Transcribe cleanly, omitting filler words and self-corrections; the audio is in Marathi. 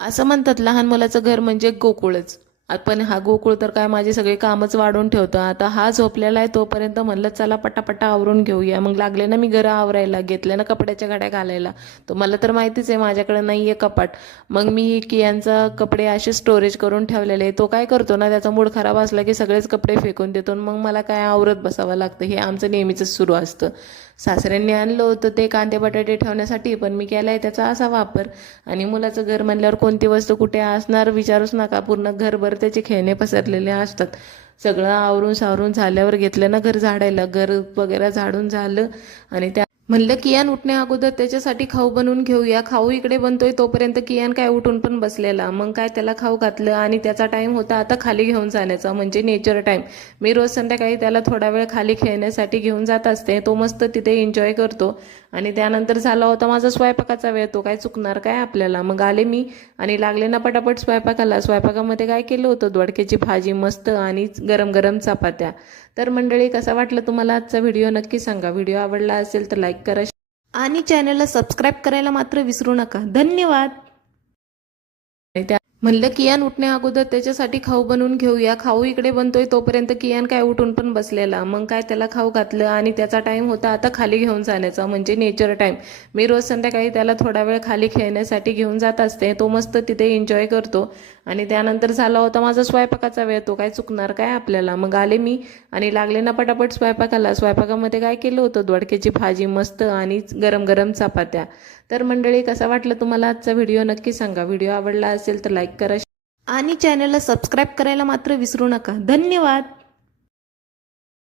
असं म्हणतात लहान मुलाचं घर म्हणजे गोकुळच. पण हा गोकुळ तर काय माझे सगळे कामच वाढवून ठेवतं. आता हा झोपलेला आहे तोपर्यंत म्हणलं चला पटापटा आवरून घेऊया. मग लागले ना मी घरं आवरायला, घेतल्या ना कपड्याच्या गाड्या घालायला. तो मला तर माहितीच आहे माझ्याकडे नाही आहे कपाट. मग मी कियांचा कपडे असे स्टोरेज करून ठेवलेले. तो काय करतो ना, त्याचा मूड खराब असला की सगळेच कपडे फेकून देतो. मग मला काय आवरत बसावं लागतं. हे आमचं नेहमीच सुरू असतं. सासऱ्यांनी आणलं होतं ते कांदे बटाटे ठेवण्यासाठी, पण मी केलाय त्याचा असा वापर. आणि मुलाचं घर म्हणल्यावर कोणती वस्तू कुठे असणार विचारूच नका. पूर्ण घरभर त्याचे खेळणे पसरलेले असतात. सगळं आवरून सावरून झाल्यावर घेतलं ना घर झाडायला. घर वगैरे झाडून झालं आणि त्या म्हणलं कियान उठण्या अगोदर त्याच्यासाठी खाऊ बनवून घेऊया. खाऊ इकडे बनतोय तोपर्यंत कियान काय उठून पण बसलेला. मग काय त्याला खाऊ घातलं आणि त्याचा टाइम होता आता खाली घेऊन जाण्याचा, म्हणजे नेचर टाइम. मी रोज संध्याकाळी त्याला थोडा वेळ खाली खेळण्यासाठी घेऊन जात असते. तो मस्त तिथे एन्जॉय करतो. आणि त्यानंतर झाला होता माझा स्वयंपाकाचा वेळ. तो काय चुकणार काय आपल्याला. मग आले मी आणि लागले ना पटापट स्वयंपाकाला. स्वयंपाकामध्ये काय केलं होतं, दोडक्याची भाजी मस्त आणि गरम गरम चपात्या. तर मंडळी, कसा वाटलं तुम्हाला आजचा व्हिडिओ नक्की सांगा. व्हिडिओ आवडला असेल तर लाईक करा आणि चॅनलला सबस्क्राईब करायला मात्र विसरू नका. धन्यवाद. म्हणलं कियान उठण्या अगोदर त्याच्यासाठी खाऊ बनवून घेऊया. खाऊ इकडे बनतोय तोपर्यंत कियान काय उठून पण बसलेला. मग काय त्याला खाऊ घातलं आणि त्याचा टाइम होता आता खाली घेऊन जाण्याचा, म्हणजे नेचर टाइम. मी रोज संध्याकाळी त्याला थोडा वेळ खाली खेळण्यासाठी घेऊन जात असते. तो मस्त तिथे एन्जॉय करतो. आणि त्यानंतर झाला होता माझा स्वयंपाकाचा वेळ. तो काय चुकणार काय आपल्याला. मग आले मी आणि लागले ना पटापट स्वयंपाकाला. स्वयंपाकामध्ये काय केलं होतं, दोडक्याची भाजी मस्त आणि गरम गरम चपात्या. तर मंडळी, कसा वाटलं तुम्हाला आजचा व्हिडिओ नक्की सांगा. व्हिडिओ आवडला असेल तर लाईक करा आणि चॅनलला सबस्क्राईब करायला मात्र विसरू नका. धन्यवाद.